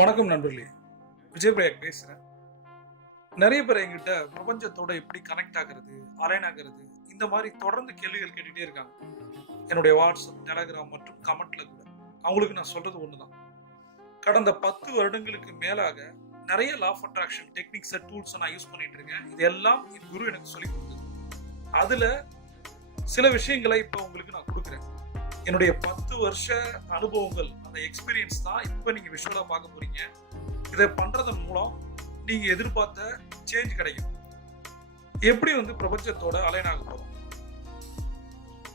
வணக்கம் நண்பர்களே, விஜய் பிரயாக் பேசுறேன். நிறைய பேர் என்கிட்ட பிரபஞ்சத்தோட எப்படி கனெக்ட் ஆகிறது, அலைன் ஆகிறது, இந்த மாதிரி தொடர்ந்து கேள்விகள் கேட்டுட்டே இருக்காங்க. என்னுடைய வாட்ஸ்அப், டெலகிராம் மற்றும் கமெண்ட்ல கூட. அவங்களுக்கு நான் சொல்றது ஒண்ணுதான். கடந்த 10 வருடங்களுக்கு மேலாக நிறைய law of attraction techniques, tools நான் யூஸ் பண்ணிட்டு இருக்கேன். இதெல்லாம் என் குரு எனக்கு சொல்லி கொடுத்தது. அதுல சில விஷயங்களை இப்ப உங்களுக்கு நான் கொடுக்குறேன். என்னுடைய 10 வருஷ அனுபவங்கள், அந்த எக்ஸ்பீரியன்ஸ் தான் இப்ப நீங்க விஷுவலா பார்க்க போறீங்க. இதை பண்றதன் மூலம் நீங்க எதிர்பார்த்த சேஞ்ச் கிடைக்கும். எப்படி பிரபஞ்சத்தோட அலைன் ஆக போறோம்,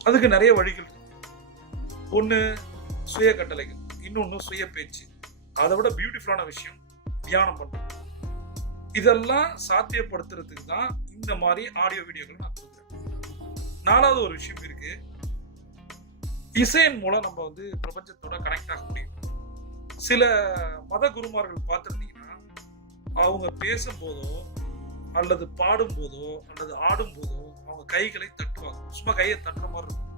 அதுக்கு நிறைய வழிகள் இருக்கு. ஒண்ணு சுய கட்டளைகள், இன்னொன்னு சுய பேச்சு. அதை விட பியூட்டிஃபுல்லான விஷயம் தியானம் பண்றது. இதெல்லாம் சாத்தியப்படுத்துறதுக்கு தான் இந்த மாதிரி ஆடியோ வீடியோக்கள் நான் கொடுக்குறேன். 4வது ஒரு விஷயம் இருக்கு. இசையின் மூலம் நம்ம பிரபஞ்சத்தோட கனெக்ட் ஆக முடியும். சில மத குருமார்கள் பார்த்திருந்தீங்கன்னா, அவங்க பேசும்போதோ அல்லது பாடும் போதோ அல்லது ஆடும் போதோ அவங்க கைகளை தட்டுவாங்க. சும்மா கையை தட்டுற மாதிரி இருக்கும்.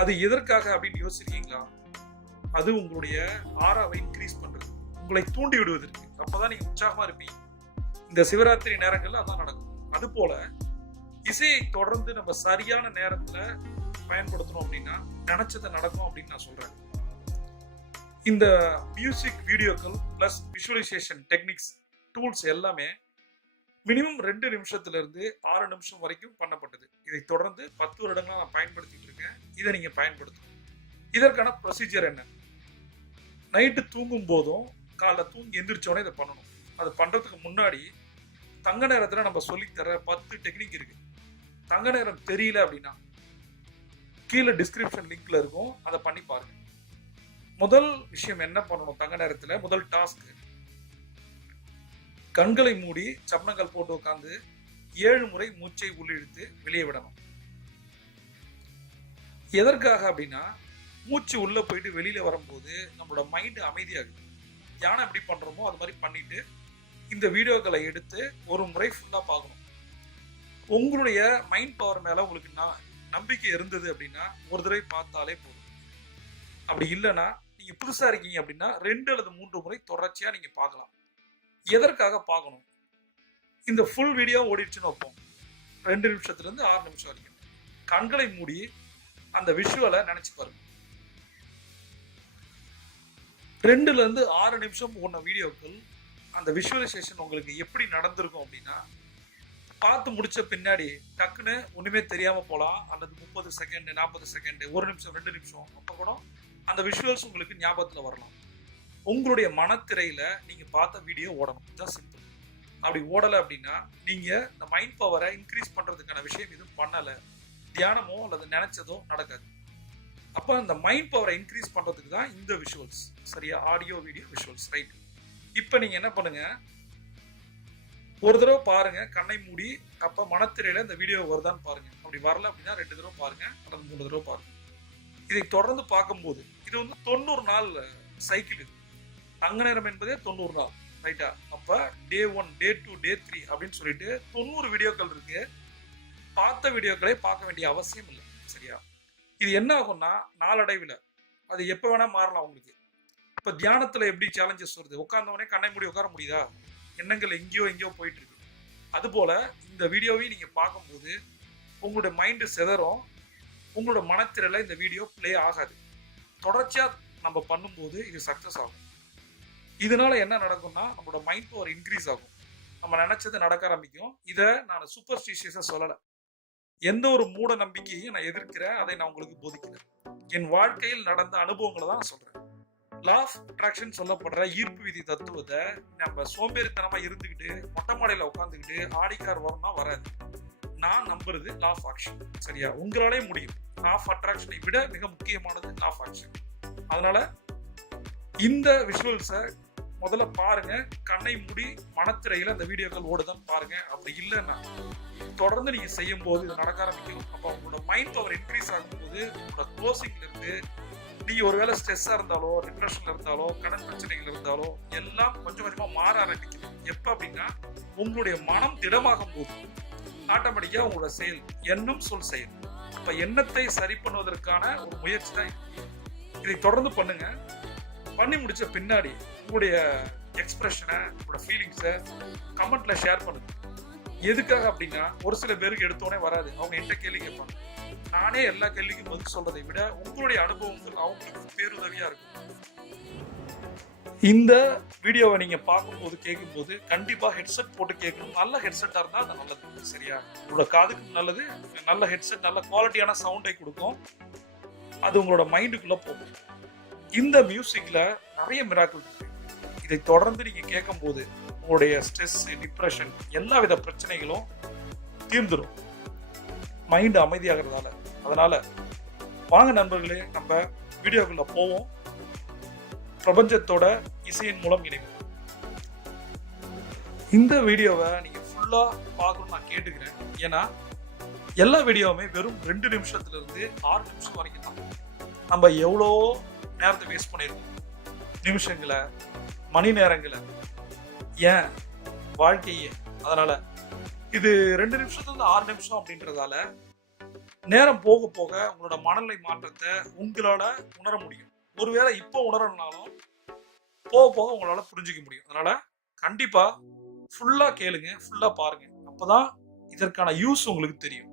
அது எதற்காக அப்படின்னு யோசிச்சிருக்கீங்களா? அது உங்களுடைய ஆராவை இன்க்ரீஸ் பண்றது, உங்களை தூண்டி விடுவதற்கு. அப்பதான் நீங்க உற்சாகமா இருப்பீங்க. இந்த சிவராத்திரி நேரங்கள்ல அதான் நடக்கும். அது போல இசையை தொடர்ந்து நம்ம சரியான நேரத்துல பயன்படுத்தணும் அப்படின்னா நினைச்சது நடக்கும் அப்படின்னு நான் சொல்றேன். இந்த மியூசிக் வீடியோக்கள் பிளஸ் விஷுவலைசேஷன் டெக்னிக்ஸ், டூல்ஸ் எல்லாமே மினிமம் 2 நிமிஷத்துல இருந்து 6 நிமிஷம் வரைக்கும் பண்ணப்பட்டது. இதை தொடர்ந்து 10 வருடங்களா நான் பயன்படுத்திட்டு இருக்கேன். இதை நீங்க பயன்படுத்தணும். இதற்கான ப்ரொசீஜர் என்ன? நைட்டு தூங்கும் போதும் காலைல தூங்கி எந்திரிச்சோடனே இதை பண்ணணும். அது பண்றதுக்கு முன்னாடி தங்க நேரத்துல நம்ம சொல்லித்தர 10 டெக்னிக் இருக்கு. தங்க நேரம் தெரியல அப்படின்னா கீழே டிஸ்கிரிப்ஷன் லிங்க்ல இருக்கும், அதை பண்ணி பாருங்க. முதல் விஷயம் என்ன பண்ணணும்? தங்க நேரத்துல முதல் டாஸ்க், கண்களை மூடி சப்னங்கள் போட்டு உட்காந்து 7 முறை மூச்சை உள்ளிழுத்து வெளியே விடணும். எதற்காக அப்படின்னா, மூச்சு உள்ள போயிட்டு வெளியில வரும்போது நம்மளோட மைண்ட் அமைதியாகுது. தியானம் எப்படி பண்றோமோ அது மாதிரி பண்ணிட்டு இந்த வீடியோக்களை எடுத்து ஒரு முறை ஃபுல்லா பார்க்கணும். உங்களுடைய மைண்ட் பவர் மேல உங்களுக்கு நம்பிக்கை இருந்தது அப்படின்னா ஒரு தடவை பார்த்தாலே போதும். அப்படி இல்லைன்னா, நீங்க புதுசா இருக்கீங்க அப்படின்னா 2 அல்லது 3 முறை தொடர்ச்சியா நீங்க பார்க்கலாம். எதற்காக பார்க்கணும்? இந்த ஃபுல் வீடியோ ஓடிடுச்சுன்னு வைப்போம். 2 நிமிஷத்துல இருந்து 6 நிமிஷம் வரைக்கும் கண்களை மூடி அந்த விஷுவலை நினைச்சு பாருங்க. 2ல இருந்து 6 நிமிஷம் போன வீடியோக்கள் அந்த விஷுவலைசேஷன் உங்களுக்கு எப்படி நடந்திருக்கும் அப்படின்னா, பார்த்து முடிச்ச பின்னாடி டக்குன்னு ஒண்ணுமே தெரியாம போலாம். அல்லது 30 செகண்ட், 40 செகண்ட், 1 நிமிஷம், 2 நிமிஷம், அப்ப கூட அந்த விஷுவல்ஸ் உங்களுக்கு ஞாபகத்துல வரலாம். உங்களுடைய மனத்திரையில நீங்க பார்த்த வீடியோ ஓடணும். இதுதான் சிம்பிள். அப்படி ஓடலை அப்படின்னா நீங்க இந்த மைண்ட் பவரை இன்க்ரீஸ் பண்றதுக்கான விஷயம் எதுவும் பண்ணல, தியானமோ அல்லது நினைச்சதோ நடக்காது. அப்ப அந்த மைண்ட் பவரை இன்க்ரீஸ் பண்றதுக்கு தான் இந்த விஷுவல்ஸ். சரியா? Audio video visuals, right? இப்ப நீங்க என்ன பண்ணுங்க, ஒரு தடவை பாருங்க கண்ணை மூடி. அப்ப மனத்திரையில இந்த வீடியோ வருதான்னு பாருங்க. அப்படி வரல அப்படின்னா 2 தடவை பாருங்க அல்லது 3 தடவை பாருங்க. இதை தொடர்ந்து பார்க்கும்போது இது 90 நாள் சைக்கிள். இது தங்க நேரம் என்பதே 90 நாள், ரைட்டா? அப்ப டே 1, டே 2, டே 3 அப்படின்னு சொல்லிட்டு 90 வீடியோக்கள் இருக்கு. பார்த்த வீடியோக்களை பார்க்க வேண்டிய அவசியம் இல்லை. சரியா? இது என்ன ஆகும்னா, நாளடைவில் அது எப்ப வேணா மாறலாம் உங்களுக்கு. இப்ப தியானத்துல எப்படி சேலஞ்சஸ் வருது? உட்கார்ந்தவனே கண்ணை மூடி உட்கார முடியுதா? எண்ணங்கள் எங்கேயோ போயிட்டு இருக்கு. அது போல இந்த வீடியோவையும் நீங்க பார்க்கும்போது உங்களுடைய மைண்டு சிதறும். உங்களோட மனத்திரையில இந்த வீடியோ பிளே ஆகாது. தொடர்ச்சியா நம்ம பண்ணும்போது இது சக்சஸ் ஆகும். இதனால என்ன நடக்கும்னா, நம்மளோட மைண்ட் பவர் இன்க்ரீஸ் ஆகும். நம்ம நினைச்சது நடக்க ஆரம்பிக்கும். இதை நான் சூப்பர்ஸ்டிஷியஸா சொல்லலை. எந்த ஒரு மூட நம்பிக்கையையும் நான் எதிர்க்கிறேன். அதை நான் உங்களுக்கு போதிக்கிறேன். என் வாழ்க்கையில் நடந்த அனுபவங்களை தான் சொல்றேன். லா ஆஃப் அட்ராக்ஷன் சொல்லப்படுற ஈர்ப்பு விதி தத்துவத்தை நம்ம சோம்பேறித்தனமா இருந்துகிட்டு மொட்டை மாடையில உட்காந்துக்கிட்டு ஆடிக்கார் வரணும்னா வராது. நான் நம்புறது லா ஆஃப் ஆக்ஷன். சரியா? உங்களாலே முடியும். லா ஆஃப் அட்ராக்ஷனை விட மிக முக்கியமானது லா ஆஃப் ஆக்ஷன். அதனால இந்த விஷுவல்ஸை முதல்ல பாருங்க. கண்ணை மூடி மனத்திரையில அந்த வீடியோக்கள் ஓடுதான் பாருங்க. அப்படி இல்லைன்னா தொடர்ந்து நீங்க செய்யும் போது இது நடக்க ஆரம்பிக்கும். அப்ப உங்களோட மைண்ட் பவர் இன்க்ரீஸ் ஆகும்போது உங்களோட க்ளோசிங்ல இருந்து நீங்க ஒருவேளை ஸ்ட்ரெஸ்ஸா இருந்தாலோ, டிப்ரெஷன்ல இருந்தாலோ, கடன் பிரச்சனைகள் இருந்தாலோ எல்லாம் கொஞ்சம் கொஞ்சமா மாற ஆரம்பிக்கும். எப்ப அப்படின்னா, உங்களுடைய மனம் திடமாகும் போது ஆட்டோமேட்டிக்கா உங்களோட செயல், எண்ணம் சொல் செயல். அப்ப எண்ணத்தை சரி பண்ணுவதற்கான ஒரு முயற்சி தான். இதை தொடர்ந்து பண்ணுங்க. பண்ணி முடிச்ச பின்னாடி உங்களுடைய எக்ஸ்பிரஷனை, உங்களோட ஃபீலிங்ஸை கமெண்ட்ல ஷேர் பண்ணுங்க. எதுக்காக அப்படின்னா, ஒரு சில பேருக்கு எடுத்தோடனே வராது. அவங்க என்கிட்ட கேள்வி கேட்பாங்க. நானே எல்லா கேள்விக்கும் பதில் சொல்றதை விட உங்களுடைய அனுபவங்கள் அவங்களுக்கு பேருதவியா இருக்கும். இந்த வீடியோவை நீங்க பார்க்கும்போது, கேட்கும்போது கண்டிப்பா ஹெட்செட் போட்டு கேட்கணும். நல்ல ஹெட்செட்டா இருந்தா அது நல்லது. சரியா? உங்களோட காதுக்கு நல்லது. நல்ல ஹெட்செட் நல்ல குவாலிட்டியான சவுண்டை கொடுக்கும். அது உங்களோட மைண்டுக்குள்ள போகும். இந்த மியூசிக்ல நிறைய மிராக்கிள் இருக்கு. இதை தொடர்ந்து நீங்க கேட்கும்போது உங்களுடைய ஸ்ட்ரெஸ், டிப்ரெஷன், எல்லா வித பிரச்சனைகளும் தீர்ந்துடும். மைண்ட் அமைதியாகிறதால. அதனால வாங்க நண்பர்களே, நம்ம வீடியோக்குள்ள போவோம். பிரபஞ்சத்தோட இசையின் மூலம் இணைவோம். இந்த வீடியோவை நீங்க ஃபுல்லா பார்க்கணும்னு நான் கேட்டுக்கிறேன். ஏன்னா எல்லா வீடியோவுமே வெறும் 2 நிமிஷத்துல இருந்து 6 நிமிஷம் வரைக்கும் தான். நம்ம எவ்வளோ நேரத்தை வேஸ்ட் பண்ணியிருக்கோம். நிமிஷங்களை, மணி நேரங்களை, ஏன் வாழ்க்கையே. அதனால இது 2 நிமிஷத்துல இருந்து 6 நிமிஷம் அப்படின்றதால நேரம் போக போக உங்களோட மனநிலை மாற்றத்தை உங்களால உணர முடியும். ஒருவேளை இப்போ உணரனாலும் போக போக உங்களால புரிஞ்சுக்க முடியும். அதனால கண்டிப்பா ஃபுல்லா கேளுங்க, ஃபுல்லா பாருங்க. அப்பதான் இதற்கான யூஸ் உங்களுக்கு தெரியும்.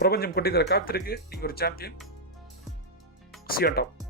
பிரபஞ்சம் கொட்டி தர காத்திருக்கு. நீங்க ஒரு champion. See you on top.